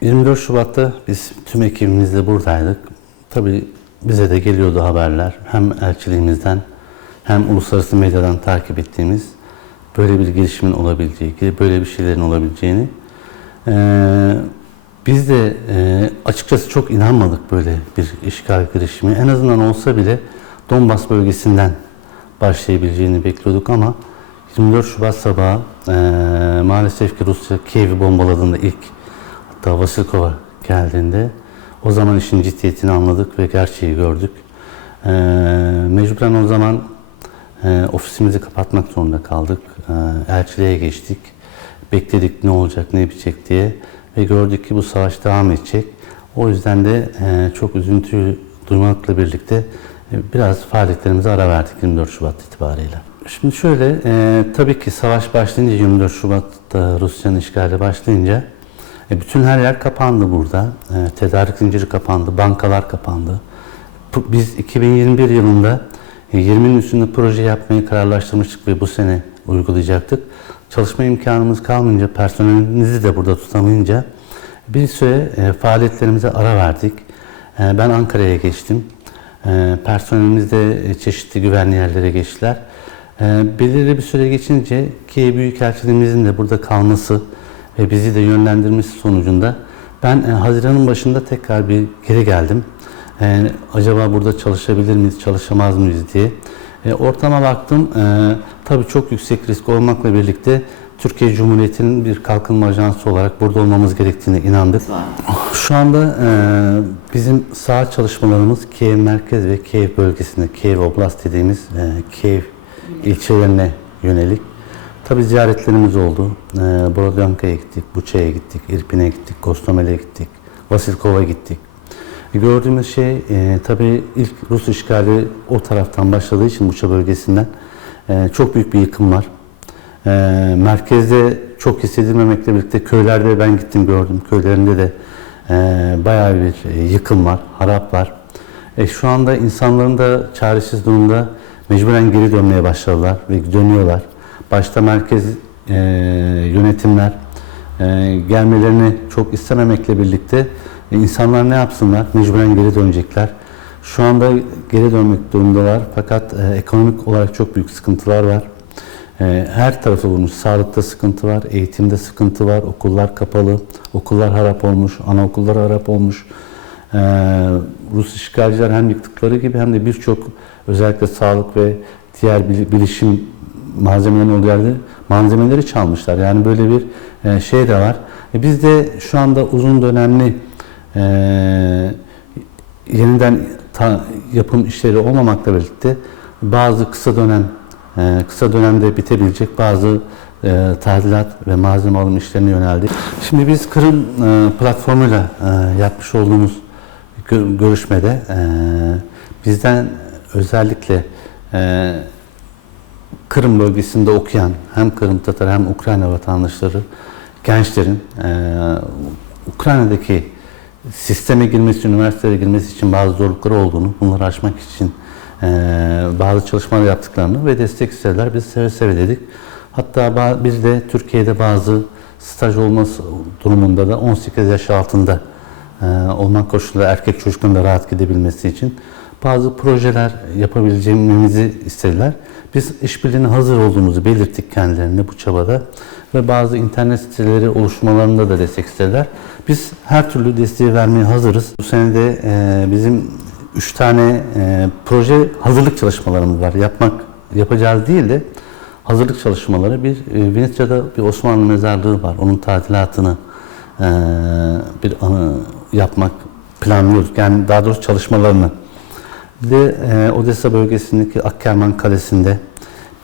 24 Şubat'ta biz tüm ekibimizle buradaydık. Tabii bize de geliyordu haberler. Hem elçiliğimizden hem uluslararası medyadan takip ettiğimiz böyle bir girişimin olabileceği, böyle bir şeylerin olabileceğini. Ee, biz de e, açıkçası çok inanmadık böyle bir işgal girişimi. En azından olsa bile Donbas bölgesinden başlayabileceğini bekliyorduk ama 24 Şubat sabahı e, maalesef ki Rusya Kiev'i bombaladığında ilk Vasilkova geldiğinde o zaman işin ciddiyetini anladık ve gerçeği gördük. E, mecburen o zaman e, ofisimizi kapatmak zorunda kaldık. E, elçiliğe geçtik. Bekledik ne olacak, ne bitecek diye ve gördük ki bu savaş devam edecek. O yüzden de e, çok üzüntü duymakla birlikte e, biraz faaliyetlerimize ara verdik 24 Şubat itibariyle. Şimdi şöyle, e, tabii ki savaş başlayınca 24 Şubat'ta Rusya'nın işgali başlayınca e, bütün her yer kapandı burada. E, tedarik zinciri kapandı, bankalar kapandı. Biz 2021 yılında e, 20'nin üstünde proje yapmayı kararlaştırmıştık ve bu sene uygulayacaktık. Çalışma imkanımız kalmayınca, personelimizi de burada tutamayınca bir süre e, faaliyetlerimize ara verdik. E, ben Ankara'ya geçtim. E, personelimiz de e, çeşitli güvenli yerlere geçtiler. E, belirli bir süre geçince ki Büyükelçiliğimizin de burada kalması ve bizi de yönlendirmesi sonucunda ben e, Haziran'ın başında tekrar bir geri geldim. E, acaba burada çalışabilir miyiz, çalışamaz mıyız diye. E, ortama baktım. E, tabii çok yüksek risk olmakla birlikte Türkiye Cumhuriyeti'nin bir kalkınma ajansı olarak burada olmamız gerektiğine inandık. Şu anda e, bizim saha çalışmalarımız Kiev merkez ve Kiev bölgesinde, Kiev Oblast dediğimiz e, Kiev ilçelerine yönelik. Tabii ziyaretlerimiz oldu. E, Borodyanka'ya gittik, Buça'ya gittik, İrpin'e gittik, Kostomel'e gittik, Vasilkov'a gittik. Gördüğümüz şey e, tabii ilk Rus işgali o taraftan başladığı için Buça bölgesinden e, çok büyük bir yıkım var. E, merkezde çok hissedilmemekle birlikte köylerde ben gittim gördüm. Köylerinde de e, bayağı bir e, yıkım var, harap var. E, şu anda insanların da çaresiz durumda mecburen geri dönmeye başladılar ve dönüyorlar. Başta merkez e, yönetimler e, gelmelerini çok istememekle birlikte e, insanlar ne yapsınlar? Mecburen geri dönecekler. Şu anda geri dönmek durumundalar fakat e, ekonomik olarak çok büyük sıkıntılar var. E, her tarafı vurmuş. Sağlıkta sıkıntı var, eğitimde sıkıntı var, okullar kapalı, okullar harap olmuş, anaokullar harap olmuş. E, Rus işgalciler hem yıktıkları gibi hem de birçok özellikle sağlık ve diğer bil- bilişim malzemelerin olduğu yerde malzemeleri çalmışlar. Yani böyle bir e, şey de var. E, biz de şu anda uzun dönemli e, yeniden ta- yapım işleri olmamakla birlikte bazı kısa dönem e, kısa dönemde bitebilecek bazı e, tadilat ve malzeme alım işlerine yöneldik. Şimdi biz Kırım e, platformuyla e, yapmış olduğumuz gö- görüşmede e, bizden özellikle e, Kırım bölgesinde okuyan hem Kırım Tatar hem Ukrayna vatandaşları gençlerin e, Ukrayna'daki sisteme girmesi, üniversitelere girmesi için bazı zorlukları olduğunu, bunları aşmak için e, bazı çalışmalar yaptıklarını ve destek istediler. Biz seve seve dedik. Hatta biz de Türkiye'de bazı staj olması durumunda da 18 yaş altında e, olmak koşuluyla erkek çocukların da rahat gidebilmesi için bazı projeler yapabileceğimizi istediler. Biz işbirliğine hazır olduğumuzu belirttik kendilerine bu çabada ve bazı internet siteleri oluşmalarında da destek istediler. Biz her türlü desteği vermeye hazırız. Bu sene de e, bizim üç tane e, proje hazırlık çalışmalarımız var. Yapmak yapacağız değil de hazırlık çalışmaları. Bir e, Venecia'da bir Osmanlı mezarlığı var. Onun tadilatını e, bir anı yapmak planlıyoruz. Yani daha doğrusu çalışmalarını. Bir de e, Odessa bölgesindeki Akkerman Kalesi'nde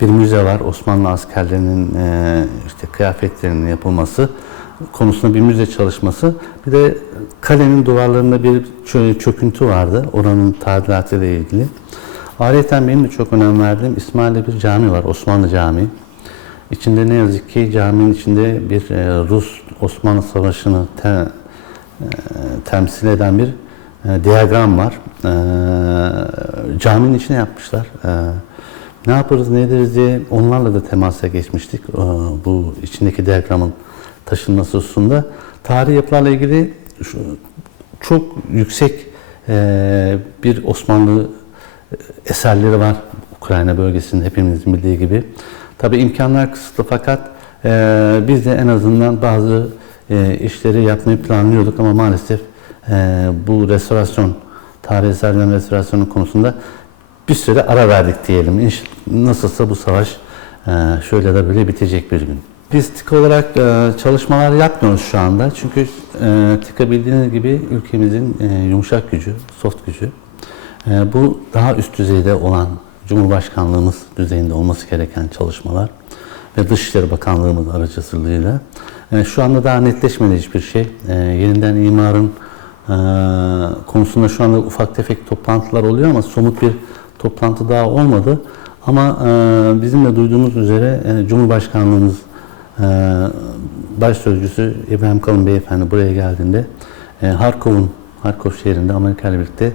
bir müze var. Osmanlı askerlerinin e, işte kıyafetlerinin yapılması konusunda bir müze çalışması. Bir de kalenin duvarlarında bir çö- çöküntü vardı. Oranın tadilatı ilgili. Ayrıca benim de çok önem verdiğim İsmail'de bir cami var. Osmanlı Camii. İçinde ne yazık ki caminin içinde bir e, Rus Osmanlı Savaşı'nı te- e, temsil eden bir e, diyagram var. E, caminin içine yapmışlar. E, ne yaparız, ne ederiz diye onlarla da temasa geçmiştik. E, bu içindeki diyagramın taşınması hususunda. Tarihi yapılarla ilgili şu, çok yüksek e, bir Osmanlı eserleri var Ukrayna bölgesinde hepimizin bildiği gibi. Tabii imkanlar kısıtlı fakat e, biz de en azından bazı e, işleri yapmayı planlıyorduk ama maalesef e, bu restorasyon, tarih eserlerin restorasyonu konusunda bir süre ara verdik diyelim. İnş- Nasılsa bu savaş e, şöyle de böyle bitecek bir gün. Biz TİK olarak e, çalışmalar yapmıyoruz şu anda. Çünkü e, bildiğiniz gibi ülkemizin e, yumuşak gücü, soft gücü. Bu daha üst düzeyde olan Cumhurbaşkanlığımız düzeyinde olması gereken çalışmalar ve Dışişleri Bakanlığımız aracılığıyla e, şu anda daha netleşmedi hiçbir şey. Yeniden imarın konusunda şu anda ufak tefek toplantılar oluyor ama somut bir toplantı daha olmadı. Ama e, bizim de duyduğumuz üzere Cumhurbaşkanlığımız e, baş sözcüsü İbrahim Kalın Beyefendi buraya geldiğinde e, Harkov'un, Harkov şehrinde Amerika ile birlikte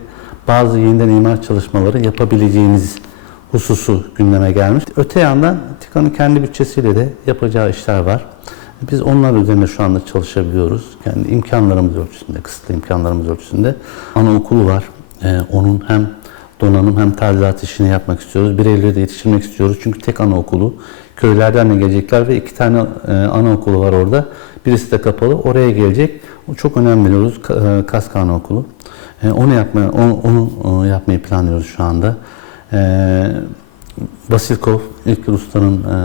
bazı yeniden imar çalışmaları yapabileceğimiz hususu gündeme gelmiş. Öte yandan TİKA'nın kendi bütçesiyle de yapacağı işler var. Biz onlar üzerine şu anda çalışabiliyoruz. Kendi imkanlarımız ölçüsünde, kısıtlı imkanlarımız ölçüsünde. Anaokulu var. Ee, onun hem donanım hem tadilat işini yapmak istiyoruz. Bireyleri de yetiştirmek istiyoruz. Çünkü tek anaokulu. Köylerden de gelecekler ve iki tane e, anaokulu var orada. Birisi de kapalı. Oraya gelecek. O çok önem veriyoruz. E, Kaska Anaokulu. E, onu yapmaya, onu, onu e, yapmayı planlıyoruz şu anda. E, Vasilkov ilk Rusların e,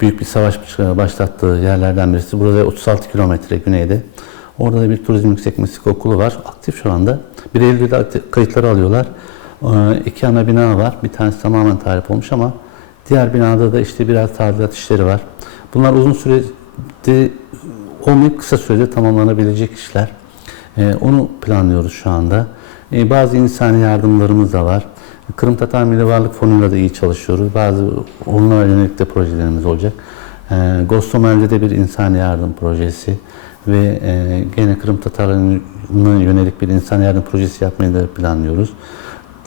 büyük bir savaş başlattığı yerlerden birisi. Burada 36 kilometre güneyde. Orada da bir turizm yüksek meslek okulu var. Aktif şu anda. Bir Eylül'de aktif- kayıtları alıyorlar. Ee, iki ana bina var. Bir tanesi tamamen tahrip olmuş ama diğer binada da işte biraz tadilat işleri var. Bunlar uzun sürede olmayıp kısa sürede tamamlanabilecek işler. Ee, onu planlıyoruz şu anda. Ee, bazı insani yardımlarımız da var. Kırım Tatar Milli Varlık Fonu'yla da iyi çalışıyoruz. Bazı onlara yönelik de projelerimiz olacak. Ee, Gostomel'de de bir insani yardım projesi ve e, gene Kırım Tatarlarına yönelik bir insan yardım projesi yapmayı da planlıyoruz.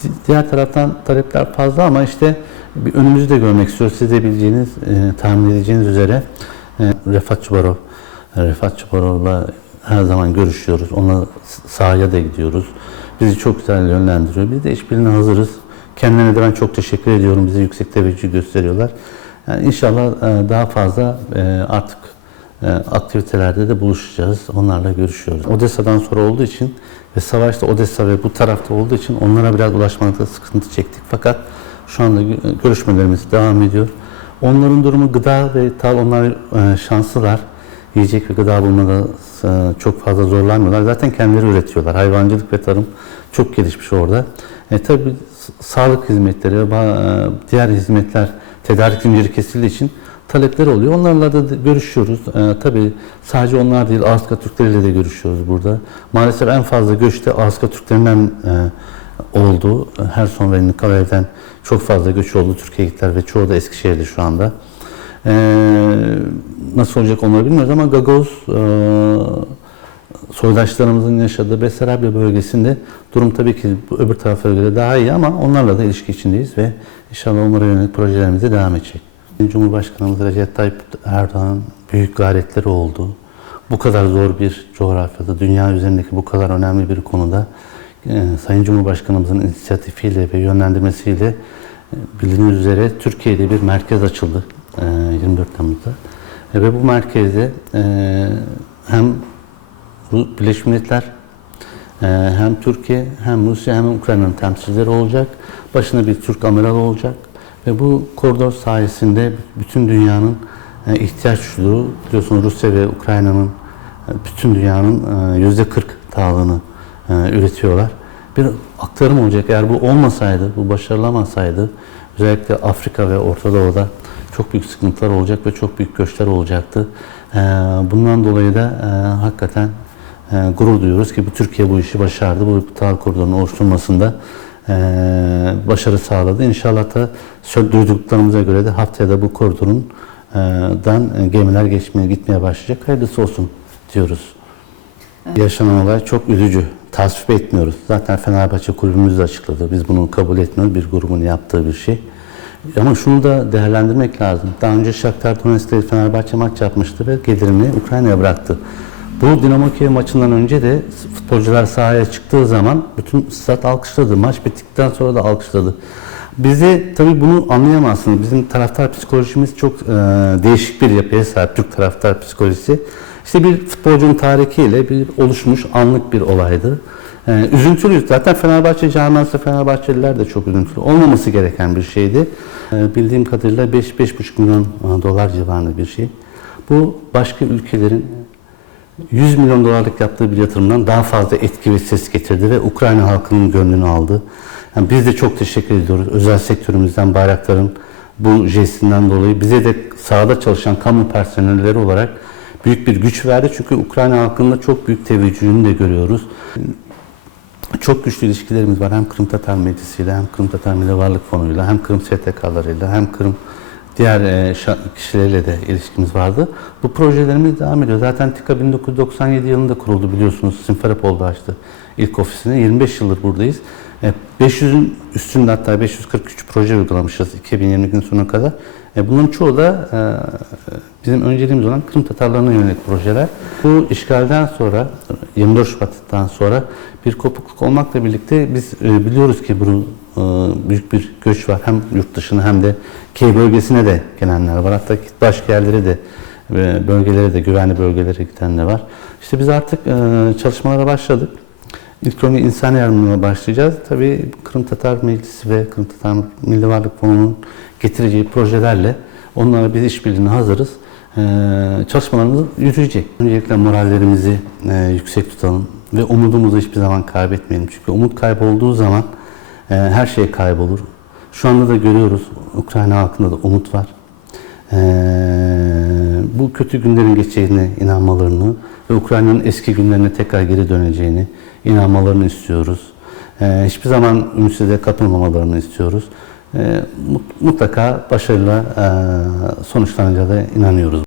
Di- Diğer taraftan talepler fazla ama işte bir önümüzü de görmek istiyoruz. Siz de bileceğiniz, e, tahmin edeceğiniz üzere e, Refat Çubarov, e, Refat Çubarov'la her zaman görüşüyoruz. Onunla sahaya da gidiyoruz. Bizi çok güzel yönlendiriyor. Biz de işbirliğine hazırız. Kendilerine de ben çok teşekkür ediyorum. Bize yüksek teveccüh gösteriyorlar. Yani inşallah e, daha fazla e, artık e, aktivitelerde de buluşacağız. Onlarla görüşüyoruz. Odessa'dan sonra olduğu için ve savaşta Odessa ve bu tarafta olduğu için onlara biraz ulaşmakta sıkıntı çektik. Fakat şu anda gö- görüşmelerimiz devam ediyor. Onların durumu gıda ve tal onlar şanslılar. Yiyecek ve gıda bulmada çok fazla zorlanmıyorlar. Zaten kendileri üretiyorlar. Hayvancılık ve tarım çok gelişmiş orada. E, tabii s- sağlık hizmetleri ve e, diğer hizmetler tedarik zinciri kesildiği için talepler oluyor. Onlarla da görüşüyoruz. Ee, tabii sadece onlar değil, Arska Türkleriyle de görüşüyoruz burada. Maalesef en fazla göç de Arska Türklerinden e, oldu. Herson ve Nikolayev'den çok fazla göç oldu. Türkiye'ye gittiler ve çoğu da Eskişehir'de şu anda. Ee, nasıl olacak onları bilmiyoruz ama Gagavuz e, soydaşlarımızın yaşadığı Bessarabya bölgesinde durum tabii ki öbür tarafa göre daha iyi ama onlarla da ilişki içindeyiz ve inşallah onlara yönelik projelerimiz de devam edecek. Cumhurbaşkanımız Recep Tayyip Erdoğan büyük gayretleri oldu. Bu kadar zor bir coğrafyada, dünya üzerindeki bu kadar önemli bir konuda e, Sayın Cumhurbaşkanımızın inisiyatifiyle ve yönlendirmesiyle e, bildiğiniz üzere Türkiye'de bir merkez açıldı e, 24 Temmuz'da. E, ve bu merkezde hem Birleşmiş Milletler e, hem Türkiye hem Rusya hem Ukrayna'nın temsilcileri olacak. Başında bir Türk amiral olacak. Ve bu koridor sayesinde bütün dünyanın e, ihtiyaç duyduğu, biliyorsunuz Rusya ve Ukrayna'nın e, bütün dünyanın yüzde 40 dağılığını e, üretiyorlar. Bir aktarım olacak. Eğer bu olmasaydı, bu başarılamasaydı özellikle Afrika ve Orta Doğu'da çok büyük sıkıntılar olacak ve çok büyük göçler olacaktı. Bundan dolayı da hakikaten e, gurur duyuyoruz ki bu Türkiye bu işi başardı. Bu tahıl koridorunun oluşturulmasında e, başarı sağladı. İnşallah da duyduklarımıza göre de haftaya da bu koridorun e, dan e, gemiler geçmeye gitmeye başlayacak. Hayırlısı olsun diyoruz. Yaşanan olay çok üzücü. Tasvip etmiyoruz. Zaten Fenerbahçe kulübümüz de açıkladı. Biz bunu kabul etmiyoruz. Bir grubun yaptığı bir şey. Ama şunu da değerlendirmek lazım. Daha önce Shakhtar Donetsk ile Fenerbahçe maç yapmıştı ve gelirini Ukrayna'ya bıraktı. Bu Dinamo Kiev maçından önce de futbolcular sahaya çıktığı zaman bütün stat alkışladı. Maç bittikten sonra da alkışladı. Bizi tabii bunu anlayamazsınız. Bizim taraftar psikolojimiz çok e, değişik bir yapıya sahip. Türk taraftar psikolojisi. İşte bir futbolcunun tarihiyle bir oluşmuş anlık bir olaydı. E, üzüntülüyüz. Zaten Fenerbahçe camiası, Fenerbahçeliler de çok üzüntülü. Olmaması gereken bir şeydi. E, bildiğim kadarıyla 5-5,5 milyon dolar civarında bir şey. Bu başka ülkelerin 100 milyon dolarlık yaptığı bir yatırımdan daha fazla etki ve ses getirdi ve Ukrayna halkının gönlünü aldı. Yani biz de çok teşekkür ediyoruz. Özel sektörümüzden Bayraktar'ın bu jestinden dolayı bize de sahada çalışan kamu personelleri olarak büyük bir güç verdi. Çünkü Ukrayna halkında çok büyük teveccühünü de görüyoruz. Çok güçlü ilişkilerimiz var hem Kırım Tatar Meclisi'yle hem Kırım Tatar Milli Varlık Fonu'yla hem Kırım STK'larıyla hem Kırım diğer e, kişilerle de ilişkimiz vardı. Bu projelerimiz devam ediyor. Zaten TİKA 1997 yılında kuruldu biliyorsunuz. Simferopol'da açtı ilk ofisini. 25 yıldır buradayız. E, 500'ün üstünde hatta 543 proje uygulamışız 2020 gün sonuna kadar. E, bunların çoğu da e, bizim önceliğimiz olan Kırım Tatarlarına yönelik projeler. Bu işgalden sonra 24 Şubat'tan sonra bir kopukluk olmakla birlikte biz e, biliyoruz ki bunun büyük bir göç var. Hem yurt dışına hem de Key bölgesine de gelenler var. Hatta başka yerlere de bölgelere de güvenli bölgelere gidenler var. İşte biz artık e, çalışmalara başladık. İlk önce insan yardımına başlayacağız. Tabii Kırım Tatar Meclisi ve Kırım Tatar Milli Varlık Fonu'nun getireceği projelerle onlara biz işbirliğine hazırız. Ee, çalışmalarımız yürüyecek. Öncelikle morallerimizi e, yüksek tutalım ve umudumuzu hiçbir zaman kaybetmeyelim. Çünkü umut kaybolduğu zaman e, her şey kaybolur. Şu anda da görüyoruz Ukrayna halkında da umut var. Ee, bu kötü günlerin geçeceğine inanmalarını ve Ukrayna'nın eski günlerine tekrar geri döneceğini inanmalarını istiyoruz. Ee, hiçbir zaman ümitsizliğe kapılmamalarını istiyoruz. Ee, mut- mutlaka başarıyla e, sonuçlanacağına inanıyoruz.